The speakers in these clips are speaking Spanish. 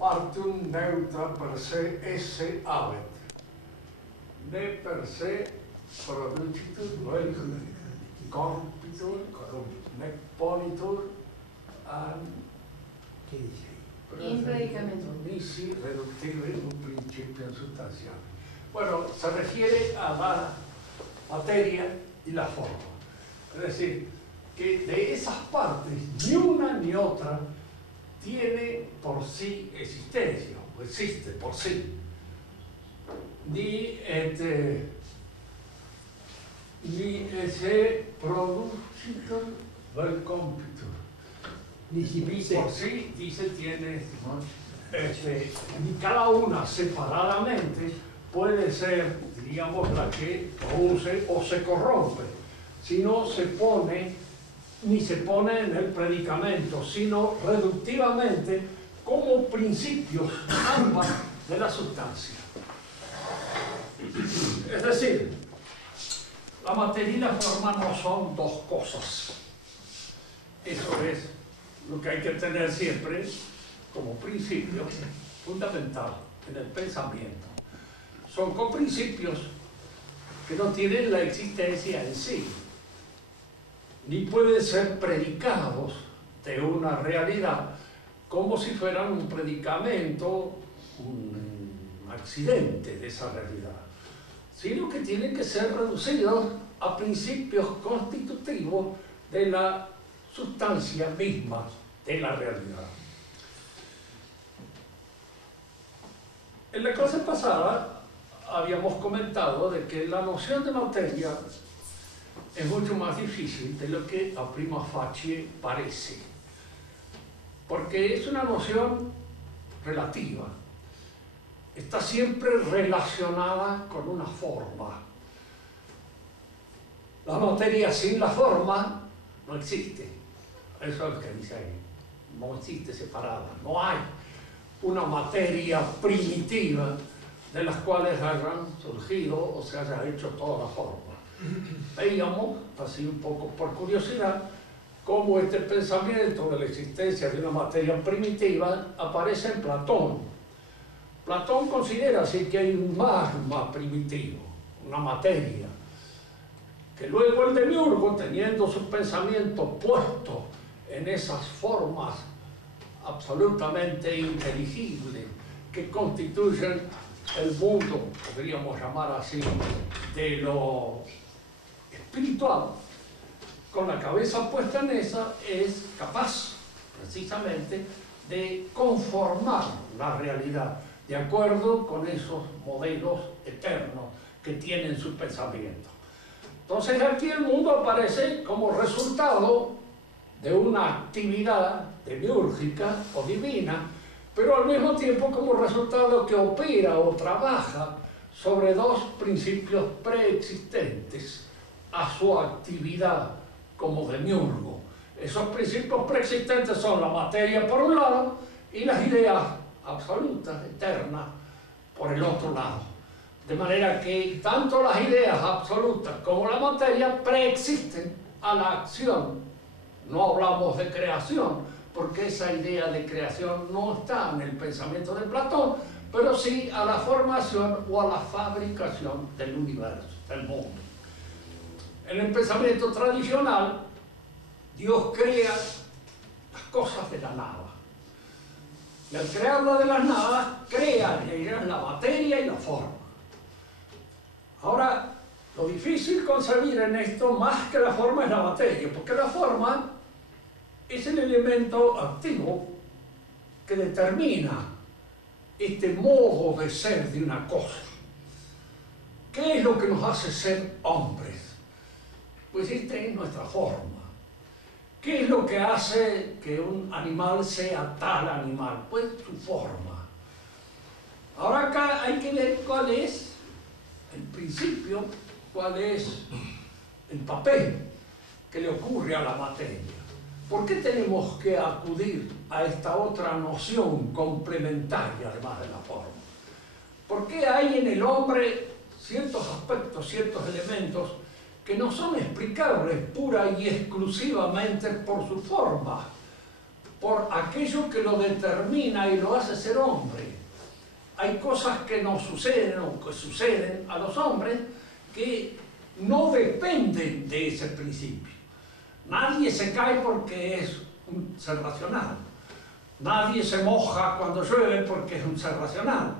partium neutra per se esse habet. Ne per se producitur vel compitur, nec ponitur an in predicamento. Nisi reductible un principio en sustancia. Bueno, se refiere a la materia y la forma. Es decir, que de esas partes ni una ni otra tiene por sí existencia, o existe por sí. Ni ese producitur vel compitur. Ni si dice, Por sí, dice, tiene, ni cada una separadamente puede ser, digamos, la que produce o se corrompe, sino se pone, ni se pone en el predicamento, sino reductivamente como principios ambas de la sustancia. Es decir, la materia y la forma no son dos cosas. Eso es lo que hay que tener siempre como principio fundamental en el pensamiento. Son coprincipios que no tienen la existencia en sí, ni pueden ser predicados de una realidad como si fueran un predicamento, un accidente de esa realidad, sino que tienen que ser reducidos a principios constitutivos de la sustancia misma de la realidad. En la clase pasada habíamos comentado de que la noción de materia es mucho más difícil de lo que a prima facie parece, porque es una noción relativa, está siempre relacionada con una forma. La materia sin la forma no existe, eso es lo que dice ahí, no existe separada, no hay una materia primitiva de las cuales hayan surgido o se haya hecho toda la forma. Veíamos, así un poco por curiosidad, cómo este pensamiento de la existencia de una materia primitiva aparece en Platón. Platón considera así que hay un magma primitivo, una materia, que luego el demiurgo, teniendo su pensamiento puesto en esas formas absolutamente inteligibles que constituyen el mundo, podríamos llamar así, de lo espiritual, con la cabeza puesta en esa, es capaz precisamente de conformar la realidad de acuerdo con esos modelos eternos que tienen su pensamiento. Entonces aquí el mundo aparece como resultado de una actividad demiúrgica o divina, pero al mismo tiempo como resultado que opera o trabaja sobre dos principios preexistentes a su actividad como demiurgo. Esos principios preexistentes son la materia por un lado y las ideas absolutas, eternas, por el otro lado. De manera que tanto las ideas absolutas como la materia preexisten a la acción. No hablamos de creación, porque esa idea de creación no está en el pensamiento de Platón, pero sí a la formación o a la fabricación del universo, del mundo. En el pensamiento tradicional, Dios crea las cosas de la nada. Y al crearla de las nada, crea en ellas la materia y la forma. Ahora, lo difícil concebir en esto, más que la forma, es la materia, porque la forma es el elemento activo que determina este modo de ser de una cosa. ¿Qué es lo que nos hace ser hombres? Pues esta es nuestra forma. ¿Qué es lo que hace que un animal sea tal animal? Pues su forma. Ahora acá hay que ver cuál es el principio, cuál es el papel que le ocurre a la materia. ¿Por qué tenemos que acudir a esta otra noción complementaria además de la forma? ¿Por qué hay en el hombre ciertos aspectos, ciertos elementos que no son explicables pura y exclusivamente por su forma? por aquello que lo determina y lo hace ser hombre. Hay cosas que nos suceden o que suceden a los hombres que no dependen de ese principio. Nadie se cae porque es un ser racional. Nadie se moja cuando llueve porque es un ser racional.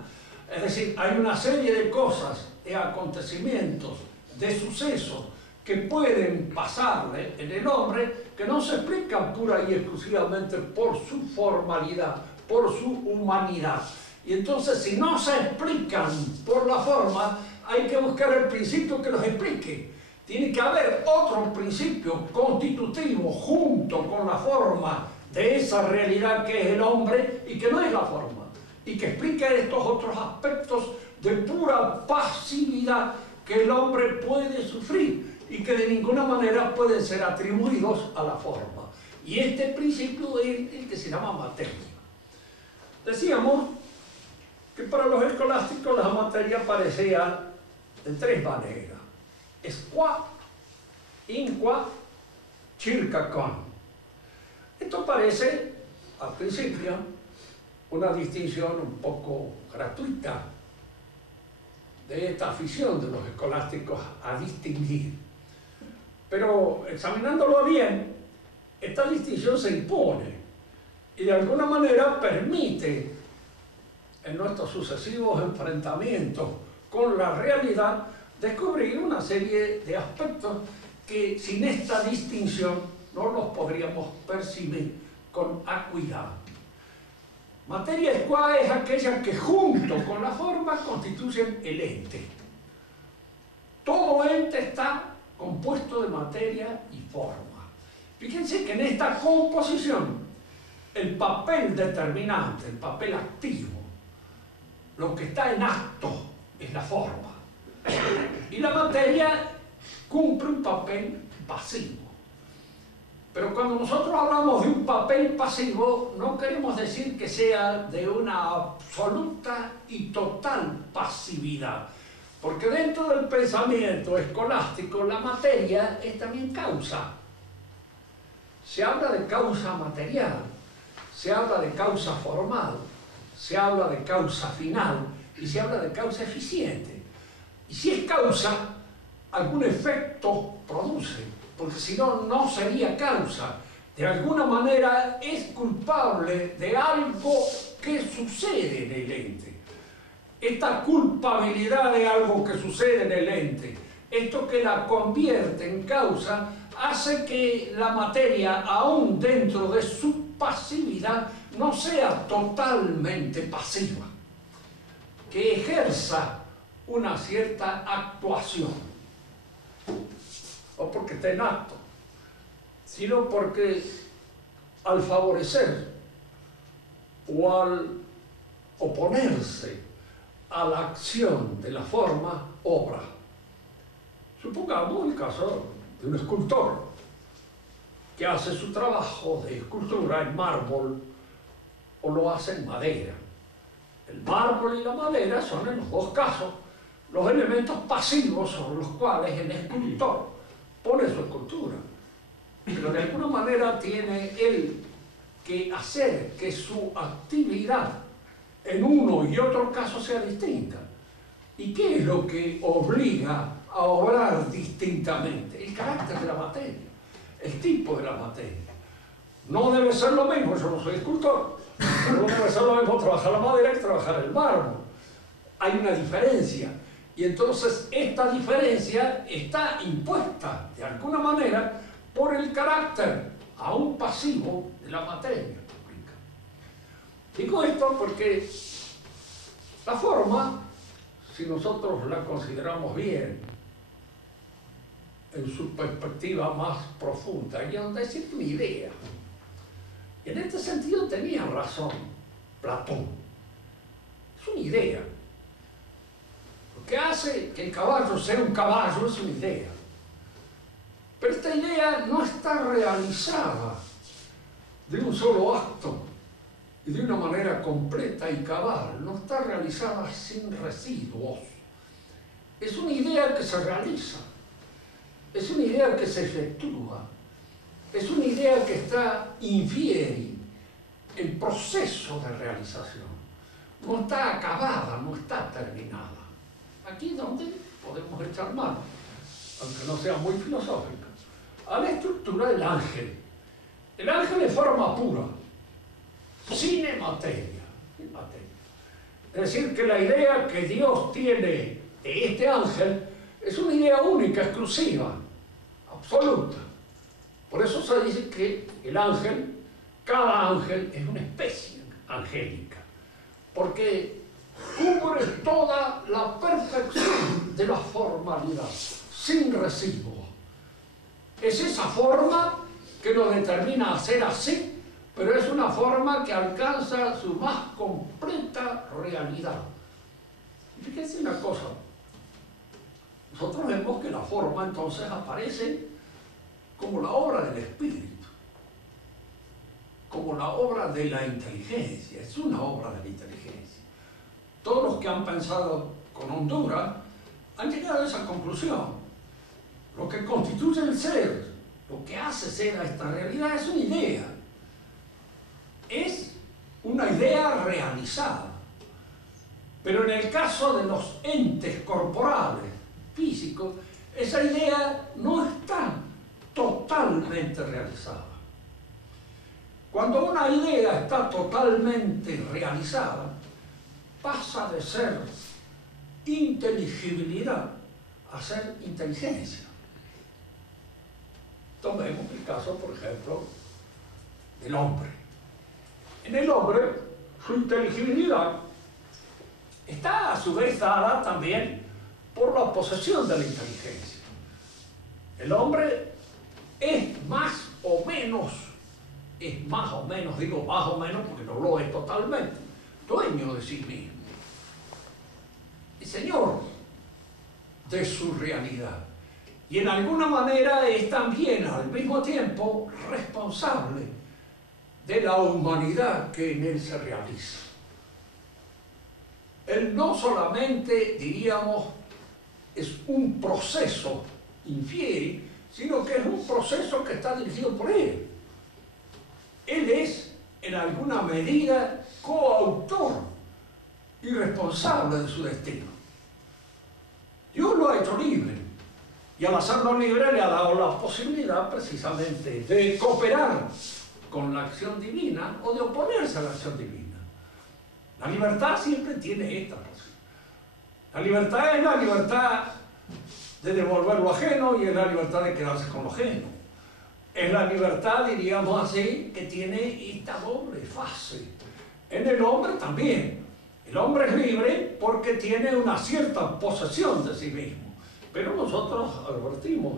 Es decir, hay una serie de cosas, de acontecimientos, de sucesos que pueden pasarle en el hombre que no se explican pura y exclusivamente por su formalidad, por su humanidad. Y entonces, si no se explican por la forma, hay que buscar el principio que los explique. Tiene que haber otro principio constitutivo junto con la forma de esa realidad que es el hombre y que no es la forma, y que explica estos otros aspectos de pura pasividad que el hombre puede sufrir y que de ninguna manera pueden ser atribuidos a la forma. Y este principio es el que se llama materia. Decíamos que para los escolásticos la materia aparecía de tres maneras: esqua, inqua, circa con. Esto parece, al principio, una distinción un poco gratuita de esta afición de los escolásticos a distinguir. Pero examinándolo bien, esta distinción se impone y de alguna manera permite, en nuestros sucesivos enfrentamientos con la realidad, descubrir una serie de aspectos que sin esta distinción no los podríamos percibir con acuidad. Materia esqua es aquella que junto con la forma constituyen el ente. Todo ente está compuesto de materia y forma. Fíjense que en esta composición el papel determinante, el papel activo, lo que está en acto es la forma. Y la materia cumple un papel pasivo. Pero cuando nosotros hablamos de un papel pasivo, no queremos decir que sea de una absoluta y total pasividad. Porque dentro del pensamiento escolástico, la materia es también causa. Se habla de causa material, se habla de causa formal, se habla de causa final y se habla de causa eficiente. Y si es causa, algún efecto produce. Porque si no, no sería causa. De alguna manera es culpable de algo que sucede en el ente. Esta culpabilidad de algo que sucede en el ente, esto que la convierte en causa, hace que la materia, aún dentro de su pasividad, no sea totalmente pasiva, que ejerza una cierta actuación. No porque esté en acto, sino porque al favorecer o al oponerse a la acción de la forma, obra. Supongamos el caso de un escultor que hace su trabajo de escultura en mármol o lo hace en madera. El mármol y la madera son, en los dos casos, los elementos pasivos sobre los cuales el escultor pone su escultura, pero de alguna manera tiene él que hacer que su actividad en uno y otro caso sea distinta. ¿Y qué es lo que obliga a obrar distintamente? El carácter de la materia, el tipo de la materia. No debe ser lo mismo, yo no soy escultor, pero no debe ser lo mismo trabajar la madera que trabajar el mármol. Hay una diferencia. Y entonces esta diferencia está impuesta de alguna manera por el carácter aún pasivo de la materia. Digo esto porque la forma, si nosotros la consideramos bien, en su perspectiva más profunda, y donde existe una idea. En este sentido tenía razón Platón. Es una idea. Lo que hace que el caballo sea un caballo es una idea. Pero esta idea no está realizada de un solo acto y de una manera completa y cabal. No está realizada sin residuos. Es una idea que se realiza. Es una idea que se efectúa. Es una idea que está infieri, en proceso de realización. No está acabada, no está terminada. Aquí es donde podemos echar mano, aunque no sea muy filosófica, a la estructura del ángel. El ángel es forma pura, sin materia. Es decir, que la idea que Dios tiene de este ángel es una idea única, exclusiva, absoluta. Por eso se dice que el ángel, cada ángel es una especie angélica, porque cubre toda la perfección de la formalidad, sin residuo. Es esa forma que nos determina a ser así, pero es una forma que alcanza su más completa realidad. Y fíjense una cosa, nosotros vemos que la forma entonces aparece como la obra del espíritu, como la obra de la inteligencia, es una obra de la inteligencia. Todos los que han pensado con Honduras han llegado a esa conclusión. Lo que constituye el ser, lo que hace ser a esta realidad es una idea. Es una idea realizada. Pero en el caso de los entes corporales, físicos, esa idea no está totalmente realizada. Cuando una idea está totalmente realizada, pasa de ser inteligibilidad a ser inteligencia. Tomemos el caso, por ejemplo, del hombre. En el hombre, su inteligibilidad está a su vez dada también por la posesión de la inteligencia. El hombre es más o menos, digo más o menos porque no lo es totalmente, dueño de sí mismo y señor de su realidad. Y en alguna manera es también al mismo tiempo responsable de la humanidad que en él se realiza. Él no solamente, diríamos, es un proceso infiere, sino que es un proceso que está dirigido por él. Él es, en alguna medida, coautor y responsable de su destino. Dios lo ha hecho libre, y al hacerlo libre le ha dado la posibilidad precisamente de cooperar con la acción divina o de oponerse a la acción divina. La libertad siempre tiene esta posibilidad. La libertad es la libertad de devolver lo ajeno y es la libertad de quedarse con lo ajeno. Es la libertad, diríamos así, que tiene esta doble fase. En el hombre también. El hombre es libre porque tiene una cierta posesión de sí mismo. Pero nosotros advertimos,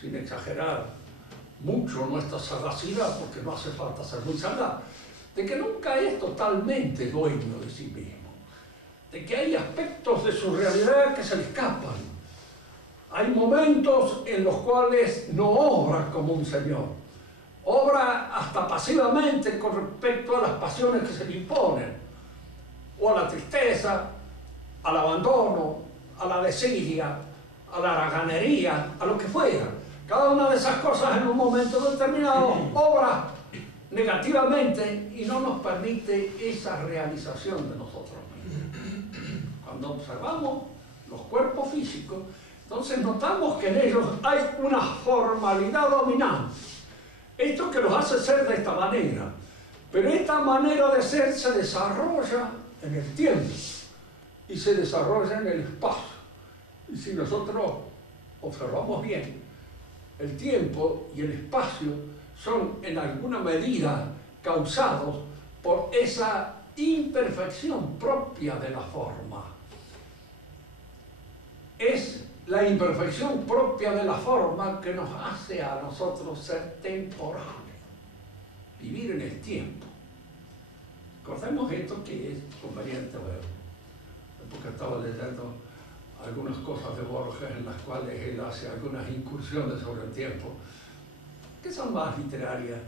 sin exagerar mucho nuestra sagacidad, porque no hace falta ser muy sagaz, de que nunca es totalmente dueño de sí mismo, de que hay aspectos de su realidad que se le escapan. Hay momentos en los cuales no obra como un señor, obra hasta pasivamente con respecto a las pasiones que se le imponen, o a la tristeza, al abandono, a la desidia, a la haraganería, a lo que fuera. Cada una de esas cosas en un momento determinado obra negativamente y no nos permite esa realización de nosotros mismos. Cuando observamos los cuerpos físicos, entonces notamos que en ellos hay una formalidad dominante. Esto que los hace ser de esta manera. Pero esta manera de ser se desarrolla en el tiempo y se desarrolla en el espacio. Y si nosotros observamos bien, el tiempo y el espacio son en alguna medida causados por esa imperfección propia de la forma. Es la imperfección propia de la forma que nos hace a nosotros ser temporales, vivir en el tiempo. Recordemos esto que es conveniente ver, porque estaba leyendo algunas cosas de Borges en las cuales él hace algunas incursiones sobre el tiempo, que son más literarias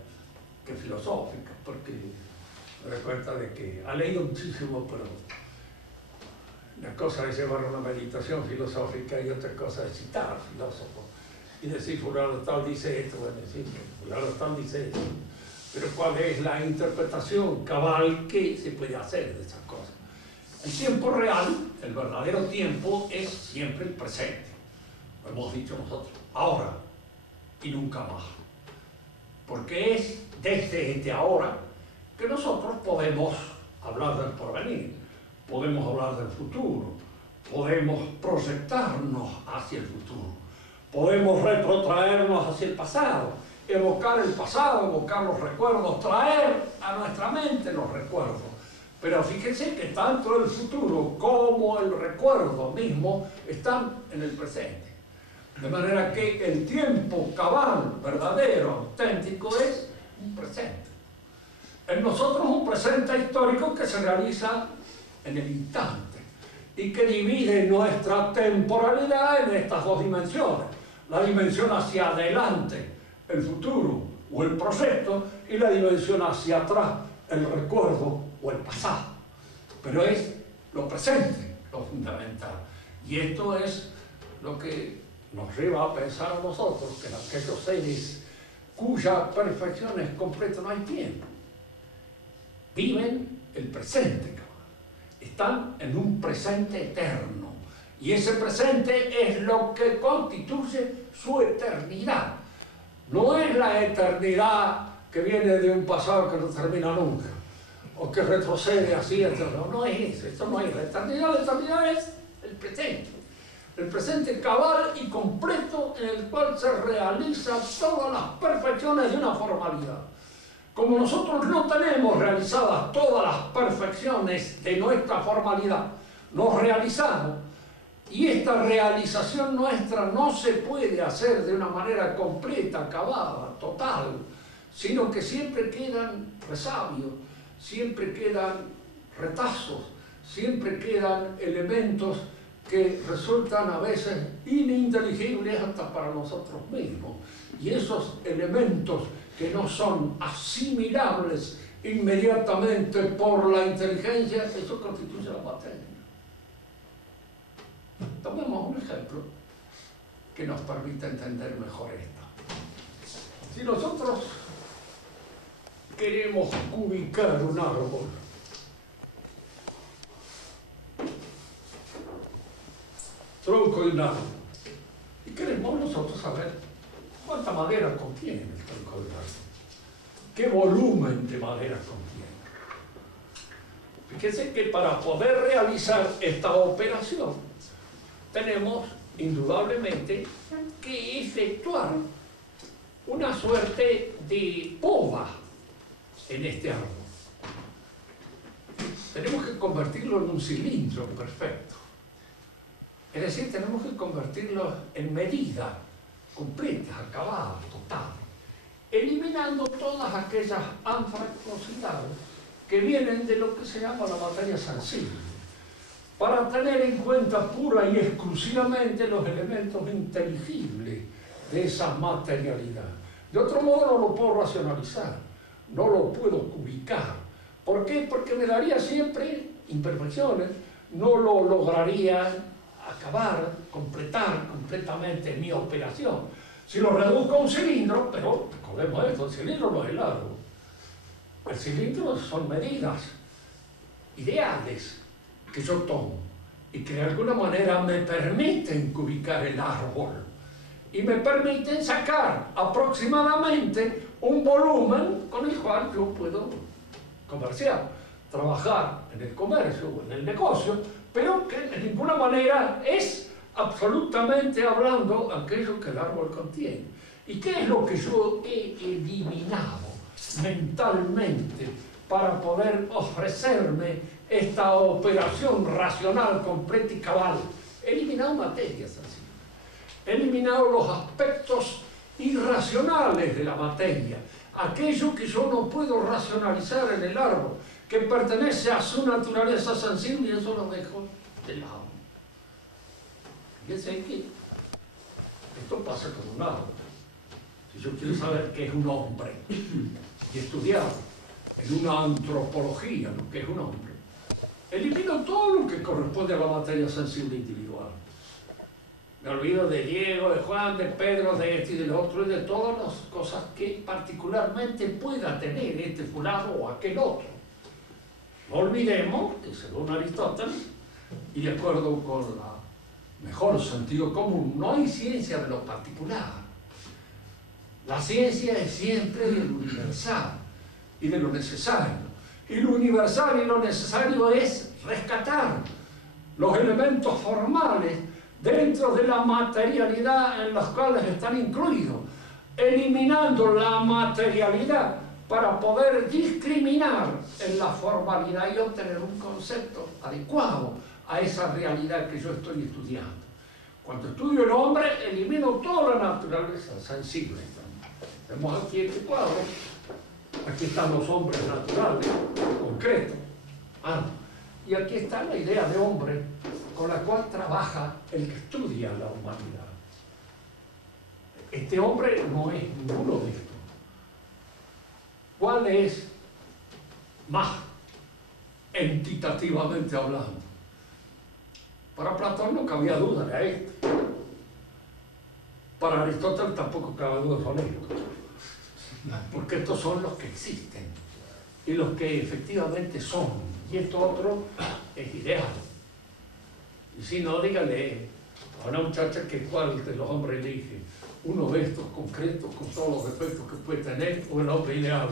que filosóficas, porque me doy cuenta de que ha leído muchísimo, pero una cosa es llevar una meditación filosófica y otra cosa es citar al filósofo y decir fulano tal dice esto, bueno, decir fulano tal dice esto. pero cuál es la interpretación cabal que se puede hacer de esas cosas. El tiempo real, el verdadero tiempo, es siempre el presente. Lo hemos dicho nosotros, ahora y nunca más. Porque es desde este ahora que nosotros podemos hablar del porvenir, podemos hablar del futuro, podemos proyectarnos hacia el futuro, podemos retrotraernos hacia el pasado, evocar el pasado, evocar los recuerdos, traer a nuestra mente los recuerdos. Pero fíjense que tanto el futuro como el recuerdo mismo están en el presente. De manera que el tiempo cabal, verdadero, auténtico, es un presente. En nosotros un presente histórico que se realiza en el instante y que divide nuestra temporalidad en estas dos dimensiones. La dimensión hacia adelante, el futuro o el proyecto, y la dimensión hacia atrás, el recuerdo o el pasado. Pero es lo presente lo fundamental. Y esto es lo que nos lleva a pensar a nosotros que en aquellos seres cuya perfección es completa no hay tiempo. Viven el presente, están en un presente eterno. Y ese presente es lo que constituye su eternidad. No es la eternidad que viene de un pasado que no termina nunca, o que retrocede así, no es eso no es la eternidad es el presente cabal y completo en el cual se realizan todas las perfecciones de una formalidad. Como nosotros no tenemos realizadas todas las perfecciones de nuestra formalidad, nos realizamos, y esta realización nuestra no se puede hacer de una manera completa, acabada, total, sino que siempre quedan resabios, siempre quedan retazos, siempre quedan elementos que resultan a veces ininteligibles hasta para nosotros mismos. Y esos elementos que no son asimilables inmediatamente por la inteligencia, eso constituye la materia. Tomemos un ejemplo que nos permita entender mejor esto. Si nosotros queremos ubicar un árbol, tronco de un árbol, y queremos nosotros saber cuánta madera contiene el tronco del árbol, qué volumen de madera contiene. Fíjense que para poder realizar esta operación tenemos indudablemente que efectuar una suerte de poda en este árbol. Tenemos que convertirlo en un cilindro perfecto. Es decir, tenemos que convertirlo en medida completa, acabada, total, eliminando todas aquellas anfractuosidades que vienen de lo que se llama la materia sensible, para tener en cuenta pura y exclusivamente los elementos inteligibles de esa materialidad. De otro modo no lo puedo racionalizar, no lo puedo ubicar. ¿Por qué? Porque me daría siempre imperfecciones, no lo lograría acabar, completar completamente mi operación. Si lo reduzco a un cilindro, pero recordemos esto, el cilindro no es el árbol. El cilindro son medidas ideales que yo tomo y que de alguna manera me permiten ubicar el árbol y me permiten sacar aproximadamente un volumen con el cual yo puedo comerciar, trabajar en el comercio o en el negocio, pero que de ninguna manera es absolutamente hablando aquello que el árbol contiene. ¿Y qué es lo que yo he eliminado mentalmente para poder ofrecerme esta operación racional, completa y cabal? He eliminado materia sensible, he eliminado los aspectos irracionales de la materia, aquello que yo no puedo racionalizar en el árbol, que pertenece a su naturaleza sensible, y eso lo dejo de lado. Fíjense que esto pasa con un árbol. Si yo quiero saber qué es un hombre y estudiar en una antropología lo que es un hombre, elimino todo lo que corresponde a la materia sensible individual. Me olvido de Diego, de Juan, de Pedro, de este y del otro y de todas las cosas que particularmente pueda tener este fulano o aquel otro. No olvidemos que según Aristóteles, y de acuerdo con el mejor sentido común, no hay ciencia de lo particular. La ciencia es siempre de lo universal y de lo necesario. Y lo universal y lo necesario es rescatar los elementos formales dentro de la materialidad en los cuales están incluidos, eliminando la materialidad para poder discriminar en la formalidad y obtener un concepto adecuado a esa realidad que yo estoy estudiando. Cuando estudio el hombre, elimino toda la naturaleza sensible. Vemos aquí este cuadro, aquí están los hombres naturales, concretos. Y aquí está la idea de hombre con la cual trabaja el que estudia la humanidad. Este hombre no es ninguno de estos. ¿Cuál es más entitativamente hablando? Para Platón no cabía duda de esto. Para Aristóteles tampoco cabe duda con esto. Porque estos son los que existen y los que efectivamente son. Y esto otro es ideal. Y si no, dígale a una muchacha que cuál de los hombres elige, uno de estos concretos con todos los defectos que puede tener, o el hombre ideal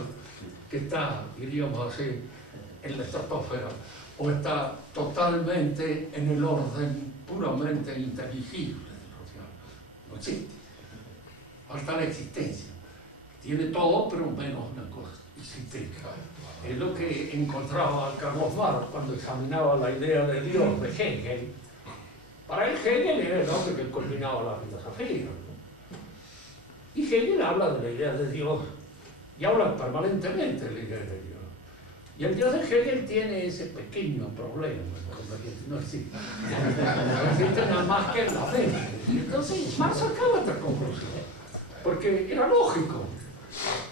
que está, diríamos así, en la estratosfera, o está totalmente en el orden puramente inteligible de lo real. No existe. Falta la existencia. Tiene todo, pero menos una cosa, existencia. Es lo que encontraba Carlos Marx cuando examinaba la idea de Dios de Hegel. Para él, Hegel era el hombre que culminaba la filosofía, ¿no? Y Hegel habla de la idea de Dios, y habla permanentemente de la idea de Dios. Y el Dios de Hegel tiene ese pequeño problema, no existe. No existe nada más que en la mente. Y entonces Marx sacaba esta conclusión, porque era lógico.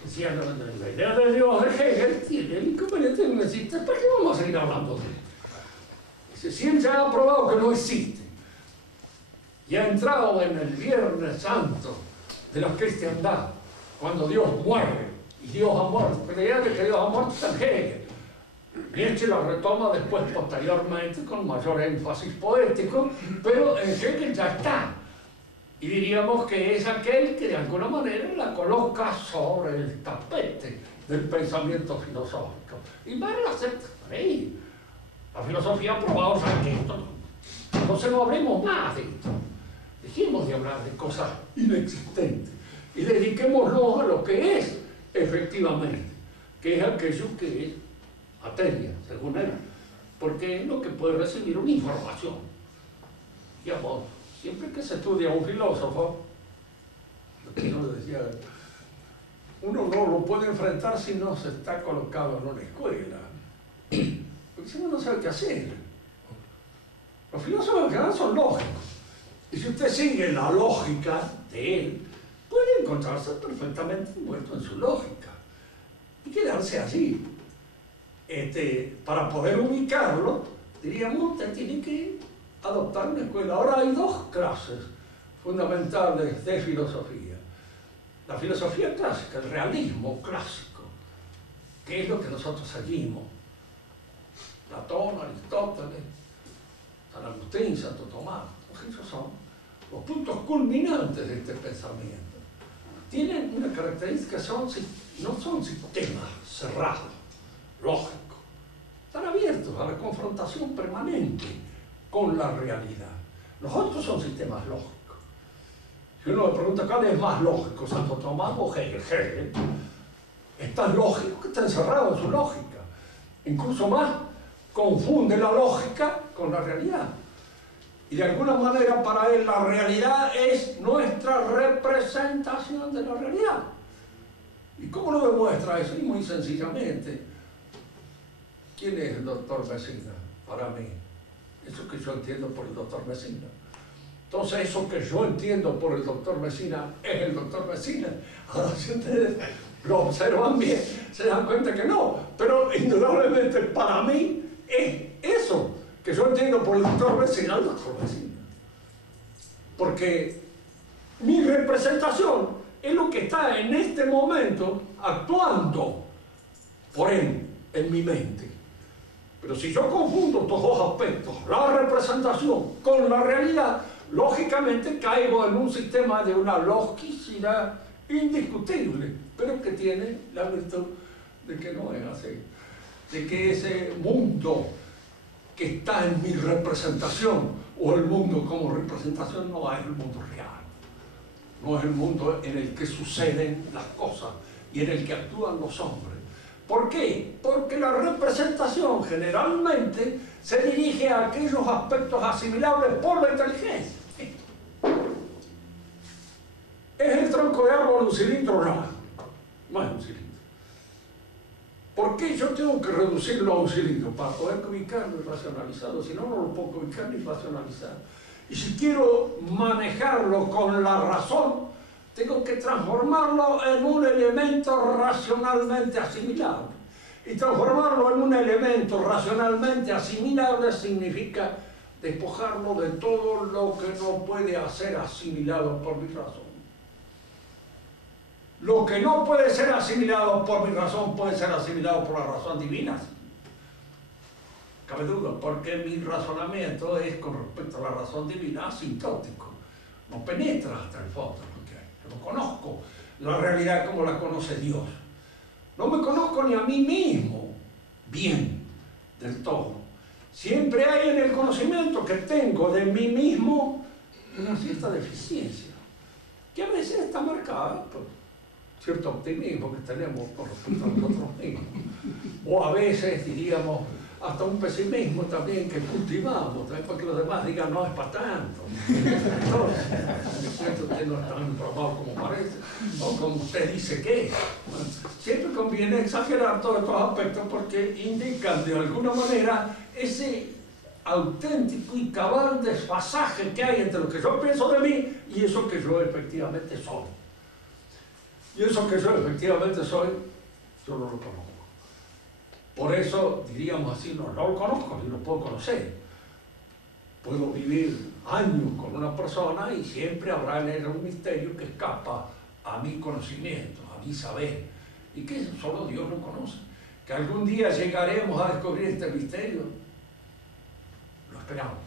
Decía, la idea de Dios de Hegel tiene el inconveniente de que no existe, ¿para qué vamos a seguir hablando de él? Dice, si él ya ha probado que no existe, y ha entrado en el Viernes Santo de la cristiandad, cuando Dios muere, y Dios ha muerto, pero la idea de que Dios ha muerto está en Hegel. Nietzsche la retoma después, posteriormente, con mayor énfasis poético, pero en Hegel ya está. Y diríamos que es aquel que de alguna manera la coloca sobre el tapete del pensamiento filosófico. Y Marx la acepta ahí. La filosofía ha probado que esto. Entonces no hablemos más de esto. Dejemos de hablar de cosas inexistentes y dediquémonos a lo que es efectivamente, que es aquello que es materia, según él, porque es lo que puede recibir una información. Digamos, siempre que se estudia a un filósofo, lo que uno decía, uno no lo puede enfrentar si no se está colocado en una escuela, porque si no, no sabe qué hacer. Los filósofos en general son lógicos, y si usted sigue la lógica de él, puede encontrarse perfectamente envuelto en su lógica y quedarse allí. Para poder ubicarlo, diríamos, usted tiene que adoptar una escuela. Ahora hay dos clases fundamentales de filosofía. La filosofía clásica, el realismo clásico, que es lo que nosotros seguimos. Platón, Aristóteles, San Agustín, Santo Tomás, esos son los puntos culminantes de este pensamiento. Tienen una característica, no son sistemas cerrados, lógicos. Están abiertos a la confrontación permanente con la realidad. Los otros son sistemas lógicos. Si uno le pregunta cuál es más lógico, Santo Tomás o Hegel, Hegel es tan lógico que está encerrado en su lógica. Incluso más, confunde la lógica con la realidad. Y de alguna manera para él la realidad es nuestra representación de la realidad. ¿Y cómo lo demuestra eso? Y muy sencillamente, ¿quién es el doctor Messina para mí? Eso que yo entiendo por el doctor Messina. Entonces eso que yo entiendo por el doctor Messina es el doctor Messina. Ahora si ustedes lo observan bien, se dan cuenta que no. Pero indudablemente para mí es eso que yo entiendo por el doctor Messina, el doctor Messina. Porque mi representación es lo que está en este momento actuando por él en mi mente. Pero si yo confundo estos dos aspectos, la representación con la realidad, lógicamente caigo en un sistema de una logicidad indiscutible, pero que tiene la virtud de que no es así, de que ese mundo que está en mi representación, o el mundo como representación, no es el mundo real, no es el mundo en el que suceden las cosas y en el que actúan los hombres. ¿Por qué? Porque la representación generalmente se dirige a aquellos aspectos asimilables por la inteligencia. ¿Es el tronco de árbol un cilindro? No es un cilindro. ¿Por qué yo tengo que reducirlo a un cilindro? Para poder ubicarlo y racionalizarlo, si no, no lo puedo ubicar ni racionalizar. Y si quiero manejarlo con la razón, tengo que transformarlo en un elemento racionalmente asimilable. Y transformarlo en un elemento racionalmente asimilable significa despojarlo de todo lo que no puede ser asimilado por mi razón. Lo que no puede ser asimilado por mi razón puede ser asimilado por la razón divina. Cabe duda, porque mi razonamiento es con respecto a la razón divina asintótico. No penetra hasta el fondo, porque yo no conozco la realidad como la conoce Dios. No me conozco ni a mí mismo bien del todo. Siempre hay en el conocimiento que tengo de mí mismo una cierta deficiencia, que a veces está marcada por cierto optimismo que tenemos con respecto a nosotros mismos, o a veces, diríamos, hasta un pesimismo también que cultivamos, también porque los demás digan no es para tanto. Entonces, es cierto que no es tan improbable como parece, o como usted dice que es. Bueno, siempre conviene exagerar todos estos aspectos porque indican de alguna manera ese auténtico y cabal desfasaje que hay entre lo que yo pienso de mí y eso que yo efectivamente soy. Y eso que yo efectivamente soy, yo no lo conozco. Por eso, diríamos así, no lo conozco ni lo puedo conocer. Puedo vivir años con una persona y siempre habrá en él un misterio que escapa a mi conocimiento, a mi saber, y que solo Dios lo conoce. Que algún día llegaremos a descubrir este misterio, lo esperamos,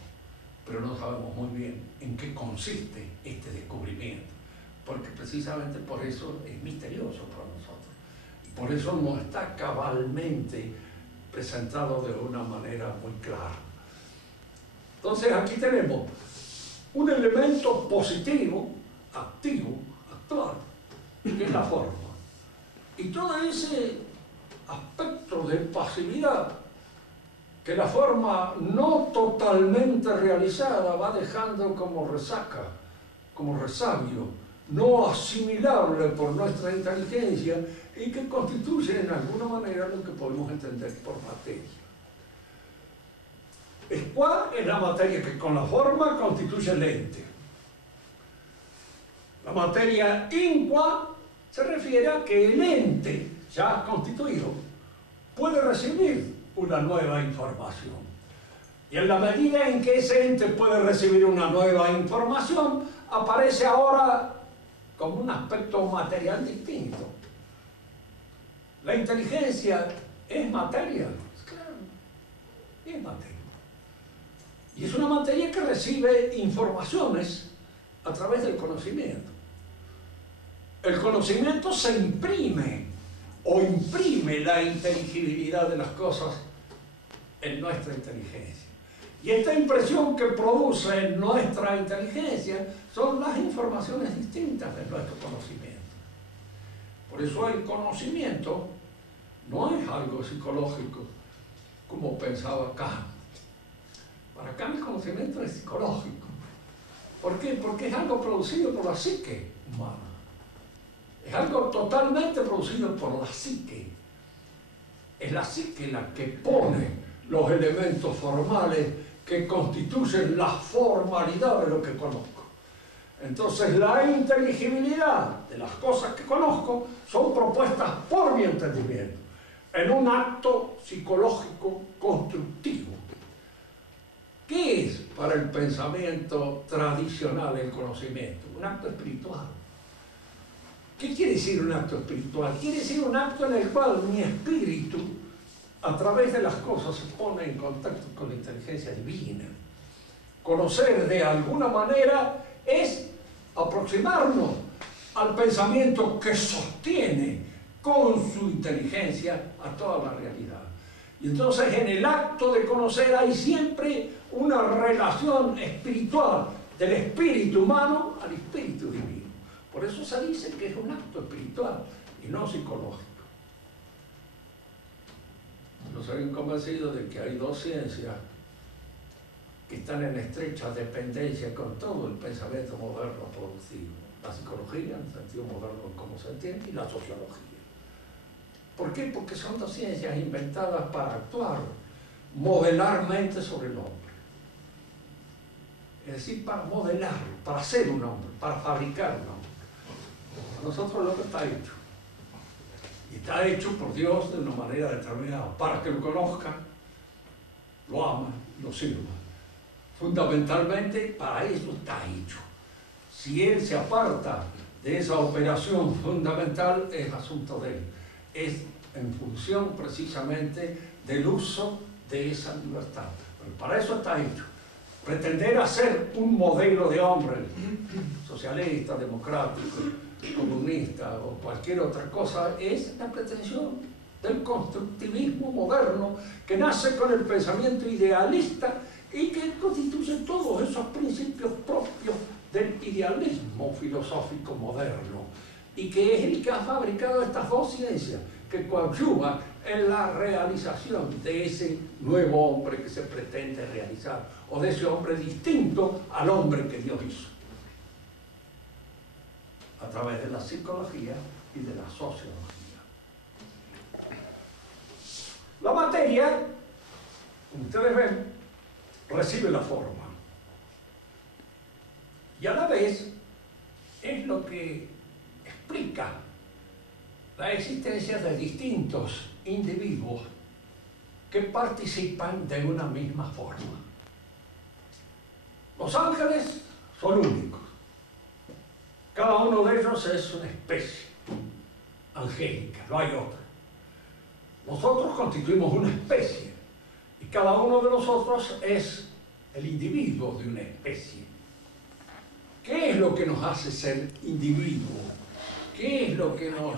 pero no sabemos muy bien en qué consiste este descubrimiento, porque precisamente por eso es misterioso para nosotros. Por eso no está cabalmente presentado de una manera muy clara. Entonces aquí tenemos un elemento positivo, activo, actual, que es la forma. Y todo ese aspecto de pasividad que la forma no totalmente realizada va dejando como resaca, como resabio, no asimilable por nuestra inteligencia, y que constituye en alguna manera lo que podemos entender por materia. ¿Cuál es la materia que con la forma constituye el ente? La materia inqua se refiere a que el ente ya constituido puede recibir una nueva información. Y en la medida en que ese ente puede recibir una nueva información, aparece ahora como un aspecto material distinto. La inteligencia es materia, claro, es materia. Y es una materia que recibe informaciones a través del conocimiento. El conocimiento se imprime o imprime la inteligibilidad de las cosas en nuestra inteligencia. Y esta impresión que produce en nuestra inteligencia son las informaciones distintas de nuestro conocimiento. Por eso el conocimiento no es algo psicológico, como pensaba Kant. Para Kant el conocimiento es psicológico. ¿Por qué? Porque es algo producido por la psique humana. Es algo totalmente producido por la psique. Es la psique la que pone los elementos formales que constituyen la formalidad de lo que conozco. Entonces la inteligibilidad de las cosas que conozco son propuestas por mi entendimiento, en un acto psicológico constructivo. ¿Qué es para el pensamiento tradicional, el conocimiento, un acto espiritual. ¿Qué quiere decir un acto espiritual? Quiere decir un acto en el cual mi espíritu, a través de las cosas, se pone en contacto con la inteligencia divina. Conocer de alguna manera es aproximarnos al pensamiento que sostiene con su inteligencia a toda la realidad. Y entonces en el acto de conocer hay siempre una relación espiritual del espíritu humano al espíritu divino. Por eso se dice que es un acto espiritual y no psicológico. Yo soy convencido de que hay dos ciencias que están en estrecha dependencia con todo el pensamiento moderno productivo. La psicología, en el sentido moderno como se entiende, y la sociología. ¿Por qué? Porque son dos ciencias inventadas para actuar modelarmente sobre el hombre. Es decir, para modelarlo, para ser un hombre, para fabricar un hombre. A nosotros lo que está hecho. Y está hecho por Dios de una manera determinada, para que lo conozcan, lo amen, lo sirvan. Fundamentalmente, para eso está hecho. Si él se aparta de esa operación fundamental, es asunto de él. Es en función precisamente del uso de esa libertad. Pero para eso está hecho. Pretender hacer un modelo de hombre, socialista, democrático, comunista o cualquier otra cosa, es la pretensión del constructivismo moderno que nace con el pensamiento idealista y que constituye todos esos principios propios del idealismo filosófico moderno, y que es el que ha fabricado estas dos ciencias que coadyuvan en la realización de ese nuevo hombre que se pretende realizar, o de ese hombre distinto al hombre que Dios hizo, a través de la psicología y de la sociología. La materia, como ustedes ven, recibe la forma. Y a la vez es lo que explica la existencia de distintos individuos que participan de una misma forma. Los ángeles son únicos. Cada uno de ellos es una especie angélica, no hay otra. Nosotros constituimos una especie y cada uno de nosotros es el individuo de una especie. ¿Qué es lo que nos hace ser individuos? ¿Qué es lo que nos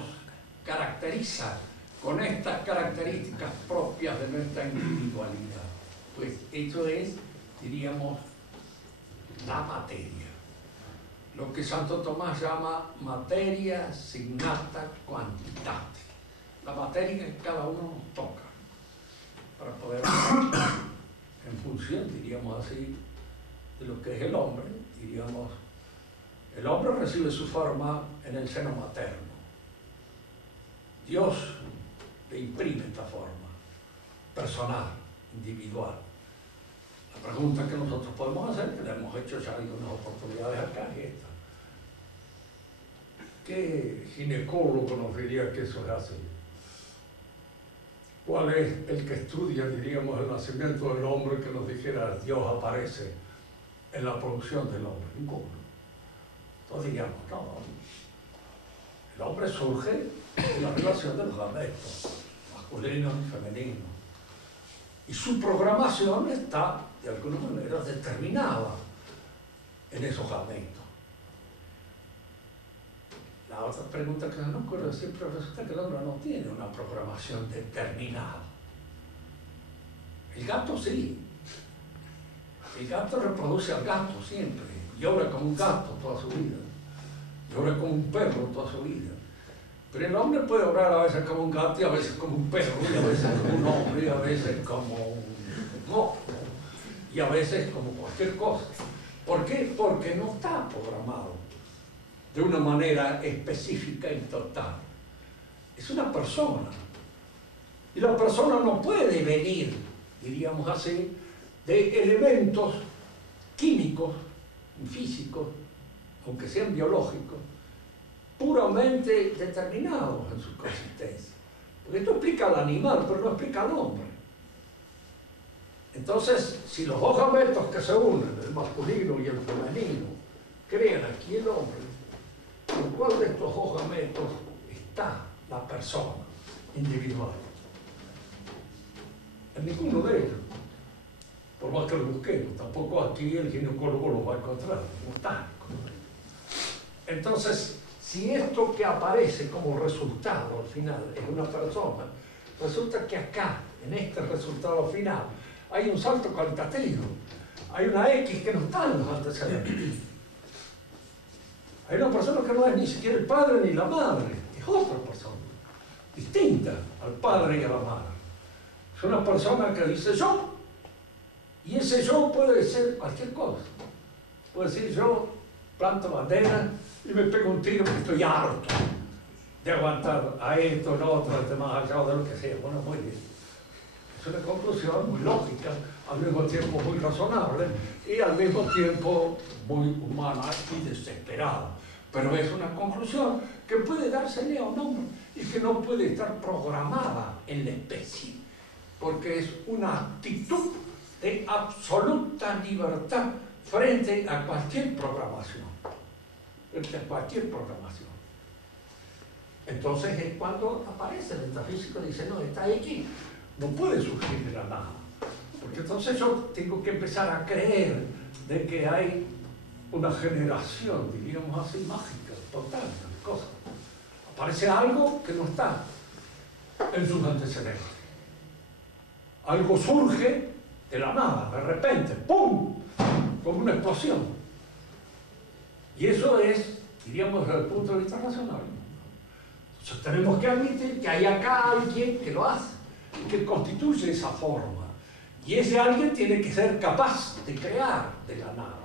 caracteriza con estas características propias de nuestra individualidad? Pues eso es, diríamos, la materia. Lo que Santo Tomás llama materia signata quantitate. La materia que cada uno nos toca para poder en función, diríamos así, de lo que es el hombre, diríamos, el hombre recibe su forma en el seno materno. Dios le imprime esta forma, personal, individual. La pregunta que nosotros podemos hacer, que le hemos hecho ya en unas oportunidades acá, es esta. ¿Qué ginecólogo nos diría que eso es así? ¿Cuál es el que estudia, diríamos, el nacimiento del hombre que nos dijera Dios aparece en la producción del hombre? Ninguno. Entonces diríamos, no, el hombre surge de la relación de los gametos, masculino y femenino. Y su programación está, de alguna manera, determinada en esos gametos. La otra pregunta que se nos ocurre siempre resulta que el hombre no tiene una programación determinada. El gato sí. El gato reproduce al gato siempre. Y obra como un gato toda su vida. Y obra como un perro toda su vida. Pero el hombre puede obrar a veces como un gato y a veces como un perro, y a veces como un hombre, y a veces como un monstruo, y a veces como cualquier cosa. ¿Por qué? Porque no está programado de una manera específica y total. Es una persona. Y la persona no puede venir, diríamos así, de elementos químicos, físicos, aunque sean biológicos, puramente determinados en su consistencia. Porque esto explica al animal, pero no explica al hombre. Entonces, si los dos gametos que se unen, el masculino y el femenino, crean aquí el hombre, ¿en cuál de estos dos gametos está la persona individual? En ninguno de ellos. Por más que lo busquemos, tampoco aquí el ginecólogo lo va a encontrar, no está. Entonces, si esto que aparece como resultado al final es una persona, resulta que acá, en este resultado final, hay un salto cualitativo. Hay una X que no está en los antecedentes. Hay una persona que no es ni siquiera el padre ni la madre, es otra persona, distinta al padre y a la madre. Es una persona que dice yo, y ese yo puede ser cualquier cosa. Puede decir yo planto bandera y me pego un tiro porque estoy harto de aguantar a esto, lo otro, el tema allá, de lo que sea. Bueno, muy bien. Es una conclusión muy lógica, al mismo tiempo muy razonable y al mismo tiempo muy humana y desesperada. Pero es una conclusión que puede dársele a un hombre y que no puede estar programada en la especie, porque es una actitud de absoluta libertad frente a cualquier programación. Frente a cualquier programación. Entonces es cuando aparece el metafísico y dice, no, esta X no puede surgir de la nada. Porque entonces yo tengo que empezar a creer de que hay una generación, diríamos así, mágica, total, de cosas. Aparece algo que no está en sus antecedentes. Algo surge de la nada, de repente, ¡pum!, como una explosión. Y eso es, diríamos, desde el punto de vista racional. Entonces tenemos que admitir que hay acá alguien que lo hace, que constituye esa forma. Y ese alguien tiene que ser capaz de crear de la nada.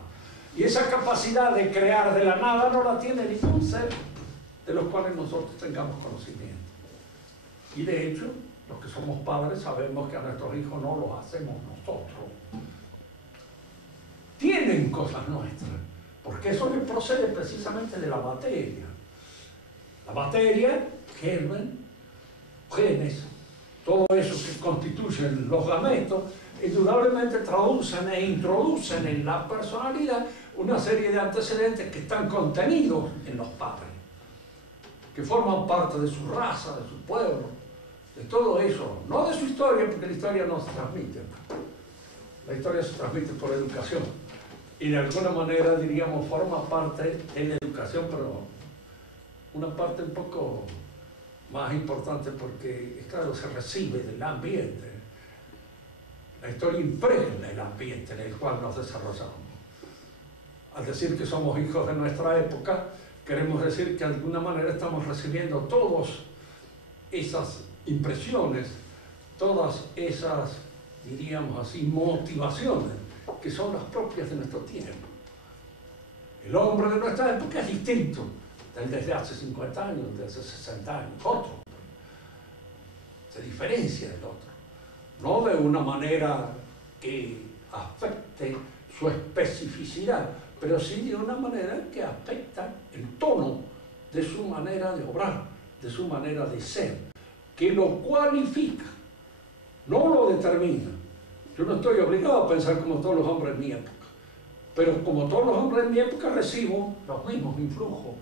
Y esa capacidad de crear de la nada no la tiene ningún ser de los cuales nosotros tengamos conocimiento. Y de hecho, los que somos padres sabemos que a nuestros hijos no lo hacemos nosotros. Tienen cosas nuestras, porque eso les procede precisamente de la materia. La materia, germen, genes, todo eso que constituyen los gametos, indudablemente traducen e introducen en la personalidad una serie de antecedentes que están contenidos en los padres, que forman parte de su raza, de su pueblo, de todo eso, no de su historia, porque la historia no se transmite. La historia se transmite por educación. Y de alguna manera, diríamos, forma parte de la educación, pero una parte un poco más importante porque, es claro, se recibe del ambiente. La historia impregna el ambiente en el cual nos desarrollamos. Al decir que somos hijos de nuestra época, queremos decir que de alguna manera estamos recibiendo todas esas impresiones, todas esas, diríamos así, motivaciones que son las propias de nuestro tiempo. El hombre de nuestra época es distinto del desde hace 50 años, desde hace 60 años, otro. Se diferencia del otro. No de una manera que afecte su especificidad, pero sí de una manera que afecta el tono de su manera de obrar, de su manera de ser, que lo cualifica, no lo determina. Yo no estoy obligado a pensar como todos los hombres de mi época, pero como todos los hombres de mi época recibo los mismos influjos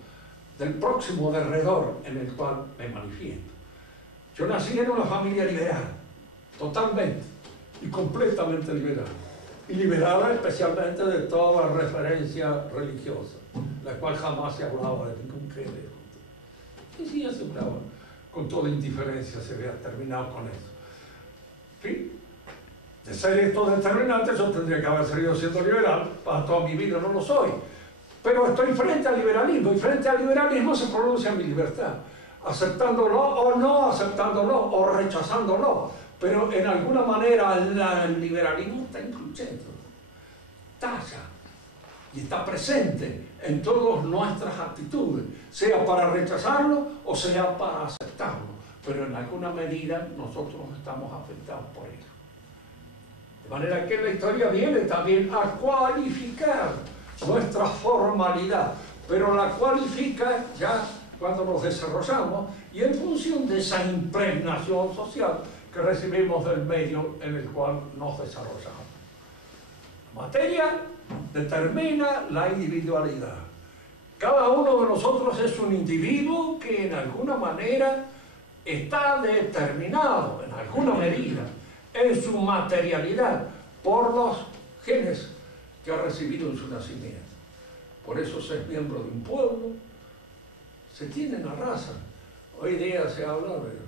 del próximo derredor en el cual me manifiesto. Yo nací en una familia liberal, totalmente y completamente liberal, y liberada especialmente de toda referencia religiosa, la cual jamás se hablaba de ningún género. Y sí, se hablaba con toda indiferencia, se había terminado con eso. ¿Sí? De ser esto determinante, yo tendría que haber seguido siendo liberal, para toda mi vida no lo soy. Pero estoy frente al liberalismo, y frente al liberalismo se pronuncia mi libertad, aceptándolo o no aceptándolo, o rechazándolo. Pero en alguna manera el liberalismo está incluyendo, talla, y está presente en todas nuestras actitudes, sea para rechazarlo o sea para aceptarlo. Pero en alguna medida nosotros estamos afectados por ello. De manera que la historia viene también a cualificar nuestra formalidad, pero la cualifica ya cuando nos desarrollamos y en función de esa impregnación social que recibimos del medio en el cual nos desarrollamos. La materia determina la individualidad. Cada uno de nosotros es un individuo que en alguna manera está determinado, en alguna medida, en su materialidad por los genes que ha recibido en su nacimiento. Por eso se es miembro de un pueblo, se tiene una raza. Hoy día se habla del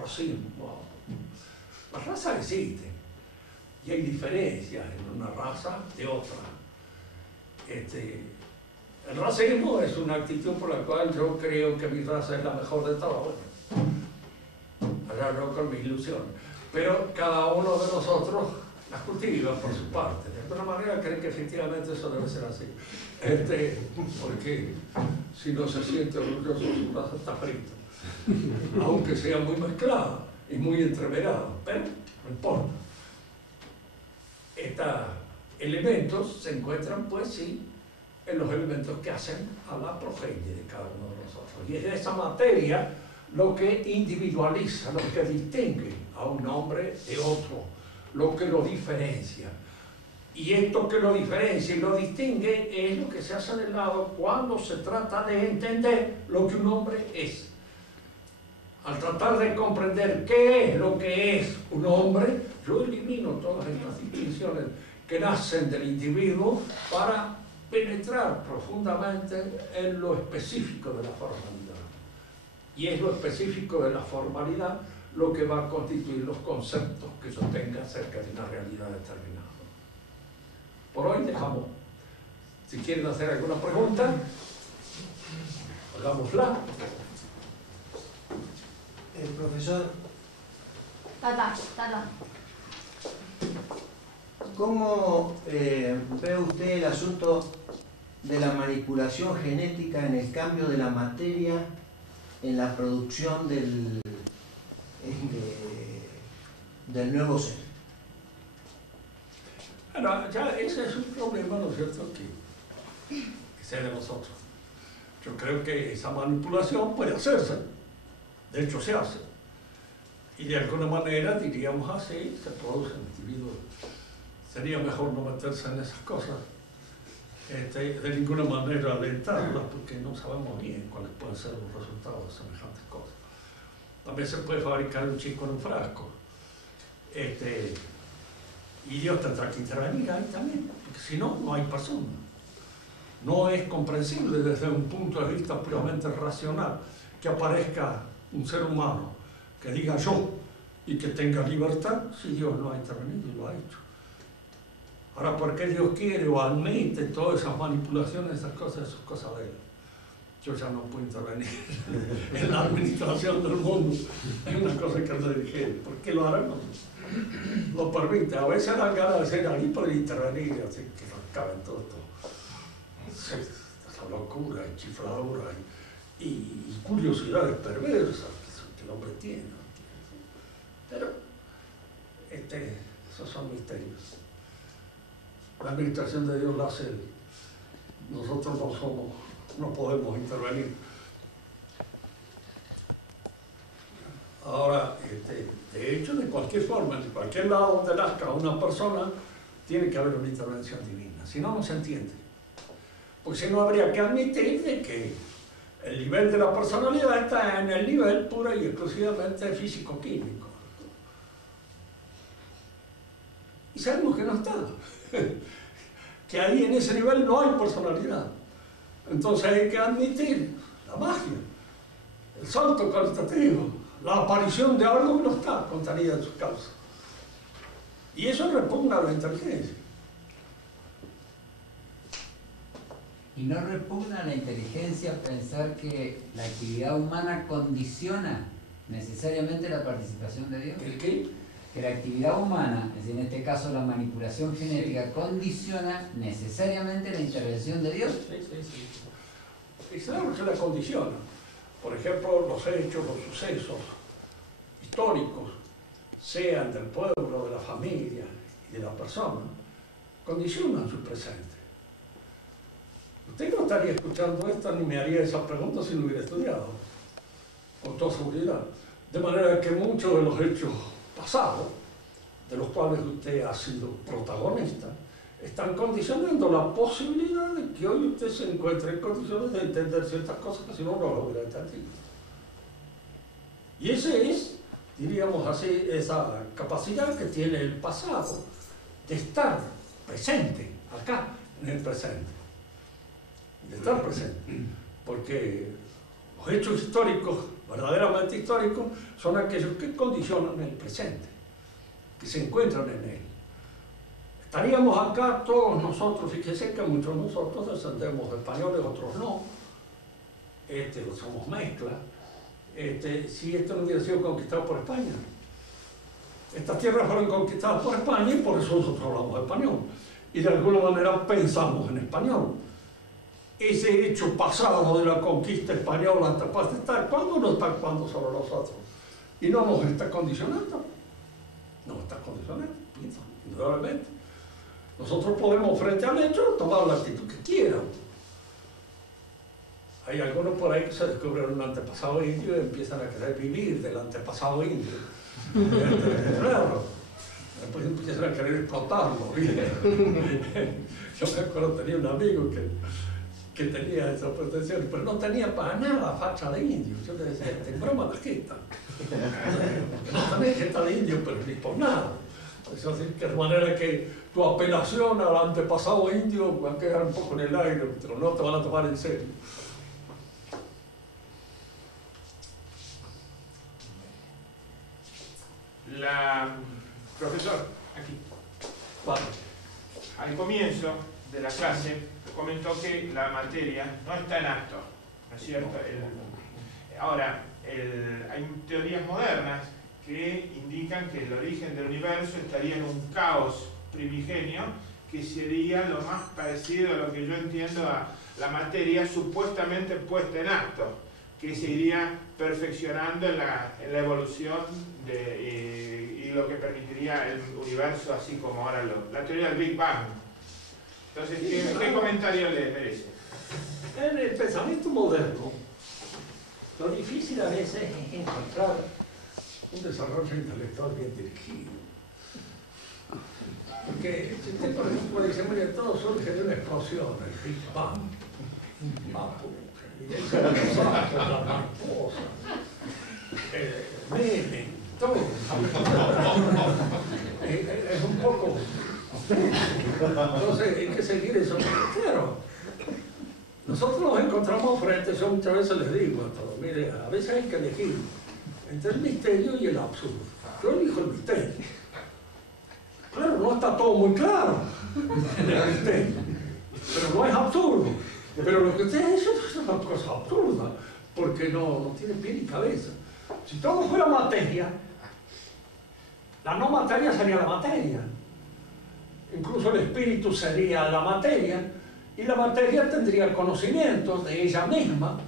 racismo. Las razas existen y hay diferencias en una raza de otra. El racismo es una actitud por la cual yo creo que mi raza es la mejor de todas. Bueno, allá yo con mi ilusión. Pero cada uno de nosotros las cultiva por su parte. De alguna manera creo que efectivamente eso debe ser así. Porque si no se siente orgulloso, su raza está frita. Aunque sea muy mezclada y muy entreverada, pero no importa. Estos elementos se encuentran, pues sí, en los elementos que hacen a la progenie de cada uno de nosotros. Y es esa materia lo que individualiza, lo que distingue a un hombre de otro, lo que lo diferencia. Y esto que lo diferencia y lo distingue es lo que se hace de lado cuando se trata de entender lo que un hombre es. Al tratar de comprender qué es lo que es un hombre, yo elimino todas estas distinciones que nacen del individuo para penetrar profundamente en lo específico de la formalidad. Y es lo específico de la formalidad lo que va a constituir los conceptos que yo tenga acerca de una realidad determinada. Por hoy dejamos. Si quieren hacer alguna pregunta, hagámosla. El profesor, Tata. ¿cómo ve usted el asunto de la manipulación genética en el cambio de la materia en la producción del nuevo ser? Bueno, ya ese es un problema, ¿no es cierto?, que sea de nosotros. Yo creo que esa manipulación puede hacerse, de hecho se hace, y de alguna manera, diríamos así, se producen individuos. Sería mejor no meterse en esas cosas, de ninguna manera alentarlas, porque no sabemos bien cuáles pueden ser los resultados de semejantes cosas. También se puede fabricar un chico en un frasco, y Dios tendrá que intervenir ahí también, porque si no, no hay persona. No es comprensible desde un punto de vista puramente racional que aparezca un ser humano que diga yo y que tenga libertad si Dios no ha intervenido y lo ha hecho. Ahora, ¿por qué Dios quiere o admite todas esas manipulaciones, esas cosas, eso es cosa de Él? Yo ya no puedo intervenir en la administración del mundo. Es una cosa que Él le dije. ¿Por qué lo harán? Lo permite. A veces dan ganas de ser ahí para intervenir, así que acaben todo esto. Esa locura y chifladura y curiosidades perversas que el hombre tiene. Pero esos son misterios. La administración de Dios la hace Él. Nosotros no podemos intervenir. Ahora, de hecho, de cualquier forma, en cualquier lado donde nazca una persona, tiene que haber una intervención divina. Si no, no se entiende. Porque si no, habría que admitir de que el nivel de la personalidad está en el nivel pura y exclusivamente físico-químico. Y sabemos que no está. Que ahí en ese nivel no hay personalidad. Entonces hay que admitir la magia, el salto cualitativo, la aparición de algo que no está contenida en sus causas. Y eso repugna a la inteligencia. ¿Y no repugna a la inteligencia pensar que la actividad humana condiciona necesariamente la participación de Dios? ¿El qué? Que la actividad humana, es decir, en este caso la manipulación genética, condiciona necesariamente la intervención de Dios. Sí. Y sabemos que la condiciona. Por ejemplo, los hechos, los sucesos históricos, sean del pueblo, de la familia y de la persona, condicionan su presente. Usted no estaría escuchando esto ni me haría esa pregunta si lo hubiera estudiado, con toda seguridad. De manera que muchos de los hechos pasado, de los cuales usted ha sido protagonista, están condicionando la posibilidad de que hoy usted se encuentre en condiciones de entender ciertas cosas que si no, no lo hubiera entendido. Y ese es, diríamos así, esa capacidad que tiene el pasado de estar presente, acá, en el presente. De estar presente. Porque los hechos históricos, verdaderamente históricos, son aquellos que condicionan el presente, que se encuentran en él. Estaríamos acá todos nosotros, fíjese que muchos de nosotros descendemos de españoles, otros no, somos mezcla, si esto no hubiera sido conquistado por España. Estas tierras fueron conquistadas por España y por eso nosotros hablamos español. Y de alguna manera pensamos en español. Ese hecho pasado de la conquista española hasta paz está actuando o no está actuando sobre nosotros. Y no nos está condicionando. Nos está condicionando, indudablemente. Nosotros podemos, frente al hecho, tomar la actitud que quieran. Hay algunos por ahí que se descubren un antepasado indio y empiezan a querer vivir del antepasado indio. Claro. Después empiezan a querer explotarlo. Yo me acuerdo, tenía un amigo que tenía esa pretensión, pero no tenía para nada facha de indio. Yo le decía, te broma la jeta. No tenés jeta de indio, pero ni por nada. Es decir, que de manera que tu apelación al antepasado indio va a quedar un poco en el aire, pero no te van a tomar en serio. Profesor, aquí. Vale. Al comienzo de la clase comentó que la materia no está en acto, ¿no es cierto? Ahora, hay teorías modernas que indican que el origen del universo estaría en un caos primigenio que sería lo más parecido a lo que yo entiendo a la materia supuestamente puesta en acto, que se iría perfeccionando en la evolución y lo que permitiría el universo así como ahora la teoría del Big Bang. Entonces, ¿qué comentario le merece? En el pensamiento moderno, lo difícil a veces es encontrar un desarrollo intelectual bien dirigido. Porque si usted, por ejemplo, dice, mire, todo surge de una explosión, el Big Bang. Y ahí se la mariposa, Menem, todo. Es un poco. Entonces hay que seguir eso. Claro, nosotros nos encontramos frente, yo muchas veces les digo a todos, mire, a veces hay que elegir entre el misterio y el absurdo. Yo elijo el misterio. Claro, no está todo muy claro en el misterio, pero no es absurdo. Pero lo que usted dice es una cosa absurda, porque no tiene pie ni cabeza. Si todo fuera materia, la no materia sería la materia. Incluso el espíritu sería la materia, y la materia tendría conocimiento de ella misma,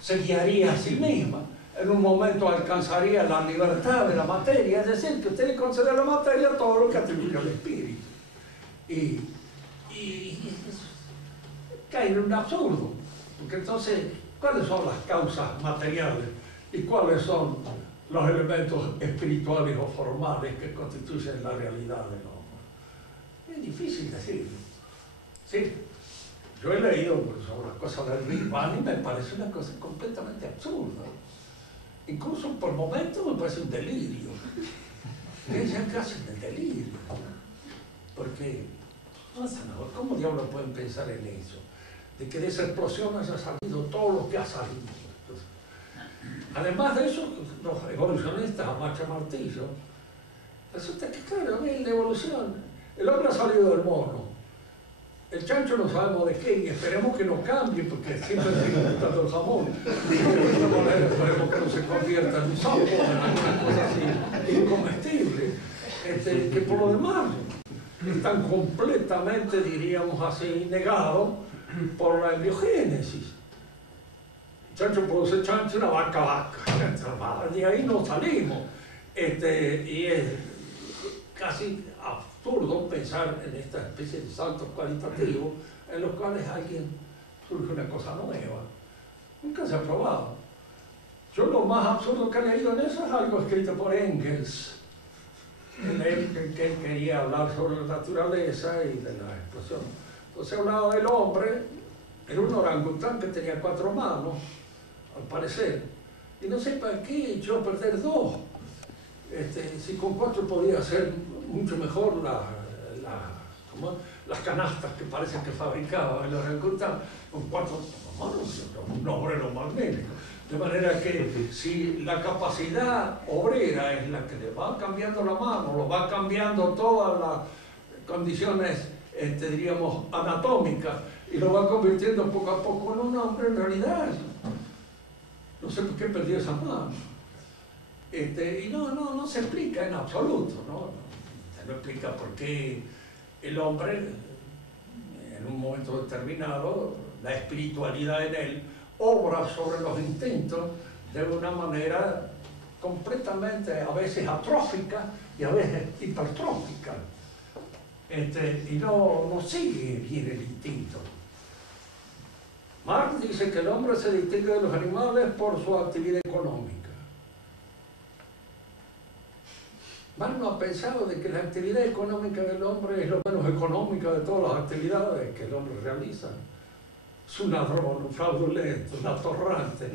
se guiaría a sí misma. En un momento alcanzaría la libertad de la materia, es decir, que usted le concede a la materia todo lo que atribuye al espíritu. Y cae en un absurdo, porque entonces, ¿cuáles son las causas materiales y cuáles son los elementos espirituales o formales que constituyen la realidad del hombre? Es difícil decirlo. Sí, yo he leído sobre las cosas del Big Bang y me parece una cosa completamente absurda. Incluso por momentos me parece un delirio. Es ya casi un delirio. Porque, ¿cómo diablos pueden pensar en eso? De que de esa explosión haya salido todo lo que ha salido. Entonces, además de eso, los evolucionistas a marcha martillo, resulta que, claro, en la evolución, el hombre ha salido del mono. El chancho no sabemos de qué y esperemos que no cambie porque siempre sigue gustando el jamón. De alguna manera esperemos que no se convierta en un sapo, en alguna cosa así incomestible. Que por lo demás están completamente, diríamos así, negados por la embriogénesis. El chancho produce chancho y una vaca. De ahí no salimos. Y es casi absurdo pensar en esta especie de saltos cualitativos en los cuales alguien surge una cosa nueva. Nunca se ha probado. Yo lo más absurdo que he leído en eso es algo escrito por Engels, que él quería hablar sobre la naturaleza y de la explosión. Entonces hablaba del hombre, era un orangután que tenía 4 manos, al parecer, y no sé para qué echó a perder 2. Si con 4 podía hacer mucho mejor las canastas que parece que fabricaba el orangután, con 4 manos, un obrero magnífico. De manera que si la capacidad obrera es la que le va cambiando la mano, lo va cambiando todas las condiciones, diríamos, anatómicas, y lo va convirtiendo poco a poco en un hombre, en realidad no sé por qué perdió esa mano. Y no se explica en absoluto, ¿no? Se no explica por qué el hombre, en un momento determinado, la espiritualidad en él obra sobre los instintos de una manera completamente, a veces atrófica y a veces hipertrófica. Y no sigue bien el instinto. Marx dice que el hombre se distingue de los animales por su actividad económica. Marx no ha pensado de que la actividad económica del hombre es lo menos económica de todas las actividades que el hombre realiza. Es un ladrón, un fraudulento, un atorrante,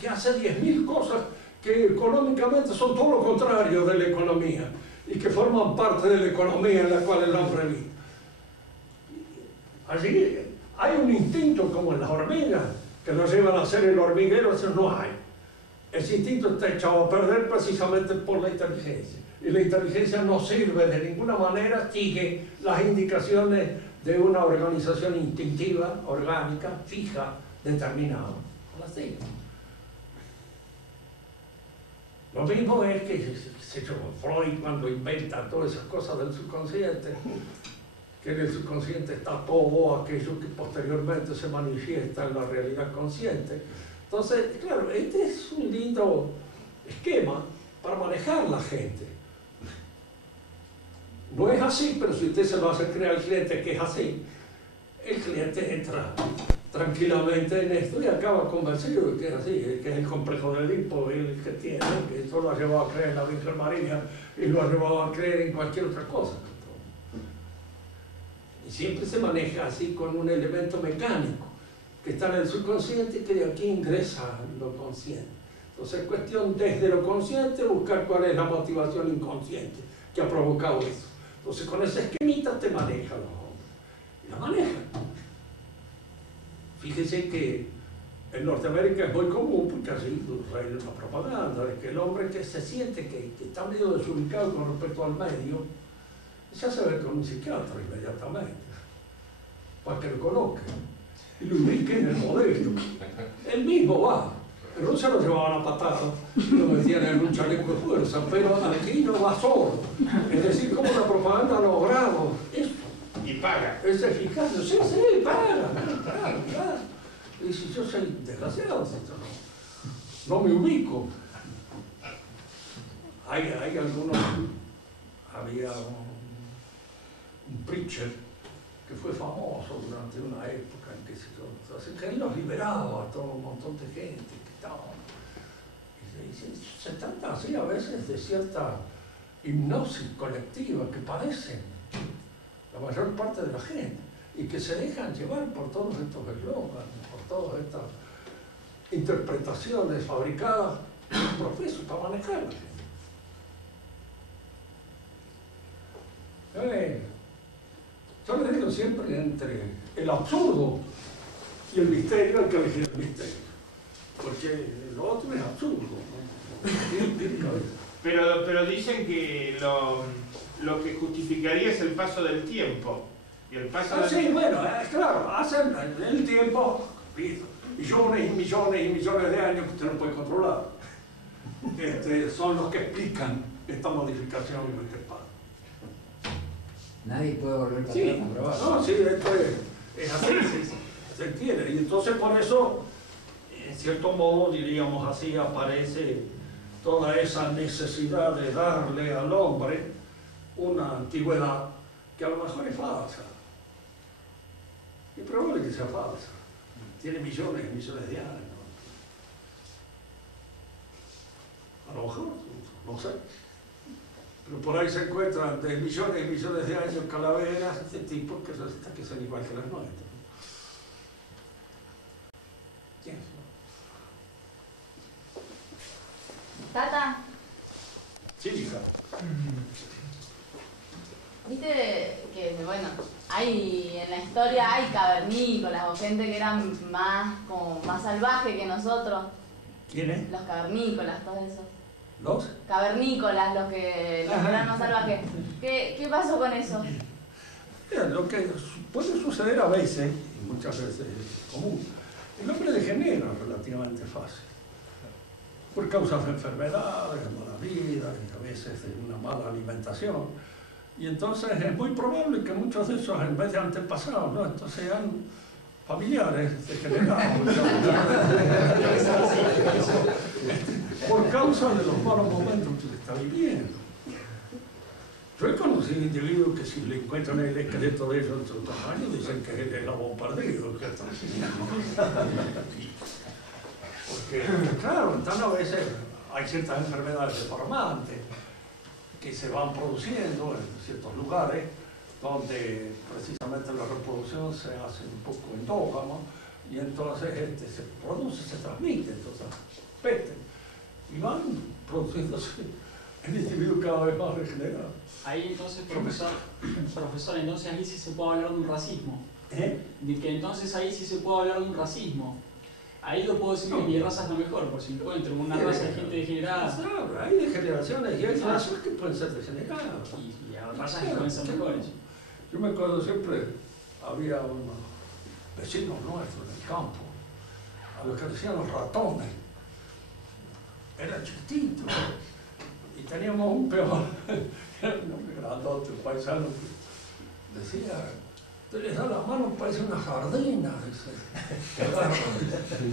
que hace 10.000 cosas que económicamente son todo lo contrario de la economía y que forman parte de la economía en la cual el hombre vive. Así hay un instinto como en las hormigas que lo llevan a hacer el hormiguero, eso no hay. Ese instinto está echado a perder precisamente por la inteligencia. Y la inteligencia no sirve de ninguna manera, sigue las indicaciones de una organización instintiva, orgánica, fija, determinada. Así. Lo mismo es que Freud, cuando inventa todas esas cosas del subconsciente, que en el subconsciente está todo aquello que posteriormente se manifiesta en la realidad consciente. Entonces, claro, este es un lindo esquema para manejar la gente. No es así, pero si usted se lo hace creer al cliente que es así, el cliente entra tranquilamente en esto y acaba convencido de que es así, que es el complejo de Edipo, el que tiene, que eso lo ha llevado a creer en la Virgen María y lo ha llevado a creer en cualquier otra cosa. Y siempre se maneja así con un elemento mecánico que está en el subconsciente y que de aquí ingresa en lo consciente. Entonces es cuestión desde lo consciente buscar cuál es la motivación inconsciente que ha provocado eso. Entonces con esa esquemita te maneja los hombres. Y la manejan. Fíjese que en Norteamérica es muy común, porque así hay una propaganda, de que el hombre que se siente que está medio desubicado con respecto al medio, se hace ver con un psiquiatra inmediatamente, para que lo coloque y lo ubique en el modelo. Él mismo va. En Rusia lo llevaban a patada y lo metían en un chaleco de fuerza, pero aquí no va solo. Es decir, como la propaganda ha logrado esto. Y paga. Es eficaz. Sí, paga. Y si yo soy desgraciado, no me ubico. Hay algunos, había un preacher que fue famoso durante una época en que él los liberaba a todo un montón de gente que estaban. Se trata así a veces de cierta hipnosis colectiva que padecen la mayor parte de la gente y que se dejan llevar por todos estos eslóganes, por todas estas interpretaciones fabricadas profesos para manejar la gente. Yo les digo siempre entre el absurdo y el misterio hay que elegir el misterio, porque lo otro es absurdo, ¿no? Pero dicen que lo que justificaría es el paso del tiempo. Y el paso del sí, bueno, claro, hacen el tiempo, millones y millones y millones de años que usted no puede controlar. Son los que explican esta modificación en este espacio. Nadie puede volver para Sí, atrás a comprobar. no, sí, esto es así, se entiende. Y entonces por eso, en cierto modo, diríamos así, aparece toda esa necesidad de darle al hombre una antigüedad que a lo mejor es falsa. Es probable que sea falsa. Tiene millones y millones de años. A lo mejor, no sé. Pero por ahí se encuentran de millones y millones de años calaveras de tipos que resulta que son igual que las nuestras. ¿Quién es? Tata, Sí, hija. viste que, bueno, hay en la historia hay cavernícolas o gente que eran como más salvaje que nosotros. ¿Quién es? Los cavernícolas, todos esos. ¿Los? Cavernícolas, los que eran más salvajes. ¿Qué pasó con eso? Mira, lo que puede suceder a veces, y muchas veces es común, el hombre degenera relativamente fácil. Por causas de enfermedades, de mala vida, y a veces de una mala alimentación. Y entonces es muy probable que muchos de esos, en vez de antepasados, ¿no? Entonces sean familiares degenerados. Por causa de los malos momentos que está viviendo. Yo he conocido individuos que si le encuentran el esqueleto de ellos en otros años, dicen que es el bombardeiro. Porque, claro, entonces a veces hay ciertas enfermedades deformantes que se van produciendo en ciertos lugares donde precisamente la reproducción se hace un poco endógama y entonces se produce, se transmite, entonces peste y van produciéndose en individuos cada vez más degenerados. Ahí entonces, profesor, entonces ahí sí se puede hablar de un racismo. De que entonces ahí sí se puede hablar de un racismo. Ahí yo puedo decir que mi raza es la mejor, por si encuentro una raza de gente degenerada. Claro, hay degeneraciones y hay razas que pueden ser degeneradas. Y hay razas que pueden ser mejores. Yo me acuerdo siempre, había unos vecinos nuestros en el campo, a los que decían los ratones. Eran chiquititos. Y teníamos un peor, era un hombre grandote, un paisano, que decía, te les da la mano, parece una jardina, dice.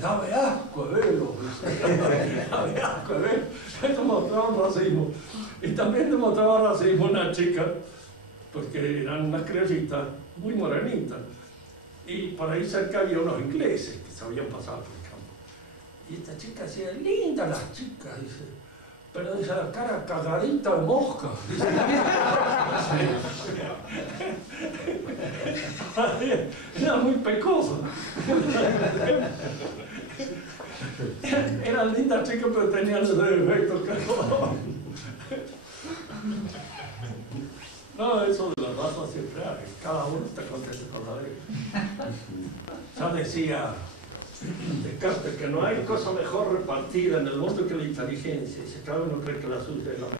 Dame asco de verlo, dice. Dame asco de verlo. Esto mostraba racismo. Y también demostraba racismo una chica, porque eran unas criollitas muy morenitas. Y por ahí cerca había unos ingleses que se habían pasado por el campo. Y esta chica decía, linda las chicas, dice. Pero dice la cara cagadita de mosca. Dice. Era muy pecosa. Eran lindas chicas, pero tenían los defectos que no, eso de las razas siempre hay. Cada uno está contento con la de él. Ya decía Descartes que no hay cosa mejor repartida en el mundo que la inteligencia. Y si cada uno cree que la suya es la mejor.